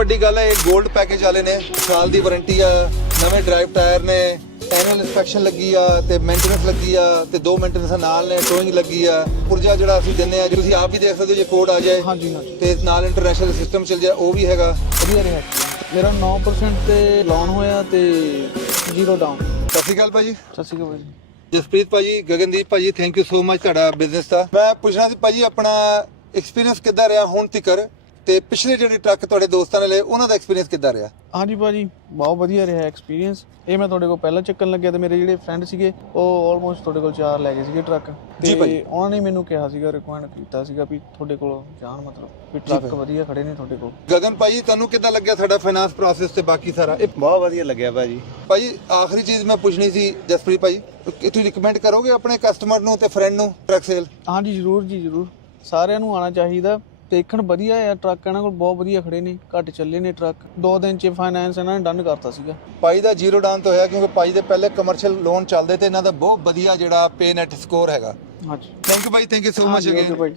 ਵੱਡੀ ਗੱਲ ਹੈ, ਇਹ 골ਡ ਪੈਕੇਜ ਵਾਲੇ ਨੇ, ਸਾਲ ਦੀ ਵਾਰੰਟੀ ਆ, ਨਵੇਂ ਡਰਾਈਵ ਟਾਇਰ ਨੇ, ਐਨੂਅਲ ਇੰਸਪੈਕਸ਼ਨ ਲੱਗੀ ਆ ਤੇ ਮੇਨਟੇਨੈਂਸ ਲੱਗੀ ਆ ਤੇ 2 ਮੇਨਟੇਨੈਂਸ ਨਾਲ ਨੇ, ਟੋਇੰਗ ਲੱਗੀ ਆ। ਪੁਰਜਾ ਜਿਹੜਾ ਅਸੀਂ ਦਿੰਨੇ ਆ, ਤੁਸੀਂ ਆਪ ਵੀ ਦੇਖ ਸਕਦੇ ਹੋ, ਜੇ ਕੋਡ ਆ ਜਾਏ ਹਾਂਜੀ ਹਾਂਜੀ ਤੇ ਨਾਲ ਇੰਟਰਨੈਸ਼ਨਲ ਸਿਸਟਮ ਚੱਲ ਜਾਏ, ਉਹ ਵੀ ਹੈਗਾ। ਵਧੀਆ ਰਿਹਾ। ਮੇਰਾ 9% ਤੇ ਲੋਨ ਹੋਇਆ ਤੇ 0 ਡਾਊਨ। ਸਤਿ ਸ਼੍ਰੀ ਅਕਾਲ ਭਾਜੀ। ਸਤਿ ਸ਼੍ਰੀ ਅਕਾਲ ਭਾਜੀ। ਜਸਪ੍ਰੀਤ ਭਾਜੀ, ਗਗਨਦੀਪ ਭਾਜੀ, ਥੈਂਕ ਯੂ ਸੋ ਮਚ ਤੁਹਾਡਾ ਬਿਜ਼ਨਸ ਦਾ। ਮੈਂ ਪੁੱਛਣਾ ਸੀ ਭਾਜੀ, ਆਪਣਾ ਐਕਸਪੀਰੀਅੰਸ ਕਿੱਦਾਂ ਰਿਹਾ ਹੁਣ ਤੱਕਰ, ਤੇ ਪਿਛਲੇ ਜਿਹੜੇ ਟਰੱਕ ਤੁਹਾਡੇ ਦੋਸਤਾਂ ਨੇ ਲਏ ਉਹਨਾਂ ਦਾ ਐਕਸਪੀਰੀਅੰਸ ਕਿੱਦਾਂ ਰਿਹਾ? ਹਾਂਜੀ ਭਾਜੀ, ਬਹੁਤ ਵਧੀਆ ਰਿਹਾ ਐਕਸਪੀਰੀਅੰਸ। ਇਹ ਮੈਂ ਤੁਹਾਡੇ ਕੋਲ ਪਹਿਲਾਂ ਚੱਕਣ ਲੱਗਿਆ ਤੇ ਮੇਰੇ ਜਿਹੜੇ ਫਰੈਂਡ ਸੀਗੇ ਉਹ ਆਲਮੋਸਟ ਤੁਹਾਡੇ ਕੋਲ 4 ਲੈ ਗਏ ਸੀਗੇ ਟਰੱਕ। ਜੀ ਭਾਜੀ। ਤੇ ਉਹਨਾਂ ਨੇ ਮੈਨੂੰ ਕਿਹਾ ਸੀਗਾ, ਰਿਕਮੈਂਡ ਕੀਤਾ ਸੀਗਾ ਵੀ ਤੁਹਾਡੇ ਕੋਲ ਜਾਣ, ਮਤਲਬ ਵੀ ਟਰੱਕ ਵਧੀਆ ਖੜੇ ਨੇ ਤੁਹਾਡੇ ਕੋਲ। ਗਗਨ ਭਾਜੀ, ਤੁਹਾਨੂੰ ਕਿੱਦਾਂ ਲੱਗਿਆ ਸਾਡਾ ਫਾਈਨਾਂਸ ਪ੍ਰੋਸੈਸ ਤੇ ਬਾਕੀ ਸਾਰਾ? ਬਹੁਤ ਵਧੀਆ ਲੱਗਿਆ ਭਾਜੀ। ਭਾਜੀ ਆਖਰੀ ਚੀਜ਼ ਮੈਂ ਪੁੱਛਣੀ ਸੀ ਜਸਪ੍ਰੀਤ ਭਾਜੀ, ਕਿ ਤੁਸੀਂ ਰਿਕਮੈਂਡ ਕਰੋਗੇ ਆਪਣੇ ਕਸਟਮਰ ਨੂੰ ਤੇ ਫਰੈਂਡ ਨੂੰ ਟਰੱਕ ਸੇਲ? ਹਾਂਜੀ ਜ਼ਰੂਰ ਜੀ ਜ਼ਰੂਰ, ਸਾਰਿਆਂ ਨੂੰ ਆਉਣਾ ਚਾਹੀਦਾ। ਦੇਖਣ ਵਧੀਆ ਆ ਟਰੱਕ, ਇਹਨਾਂ ਕੋਲ ਬਹੁਤ ਵਧੀਆ ਖੜੇ ਨੇ, ਘੱਟ ਚੱਲੇ ਨੇ ਟਰੱਕ। 2 ਦਿਨ 'ਚ ਫਾਈਨਾਂਸ ਇਹਨਾਂ ਨੇ ਡਨ ਕਰਤਾ ਸੀਗਾ। ਭਾਈ ਦਾ 0 ਡਾਊਨ ਤੋਂ ਹੋਇਆ ਕਿਉਂਕਿ ਭਾਈ ਦੇ ਪਹਿਲੇ ਕਮਰਸ਼ੀਅਲ ਲੋਨ ਚੱਲਦੇ ਤੇ ਇਹਨਾਂ ਦਾ ਬਹੁਤ ਵਧੀਆ ਜਿਹੜਾ ਪੇ ਨੈਟ ਸਕੋਰ ਹੈਗਾ। ਹਾਂਜੀ thank you Bhai, thank you so much again. Bhai.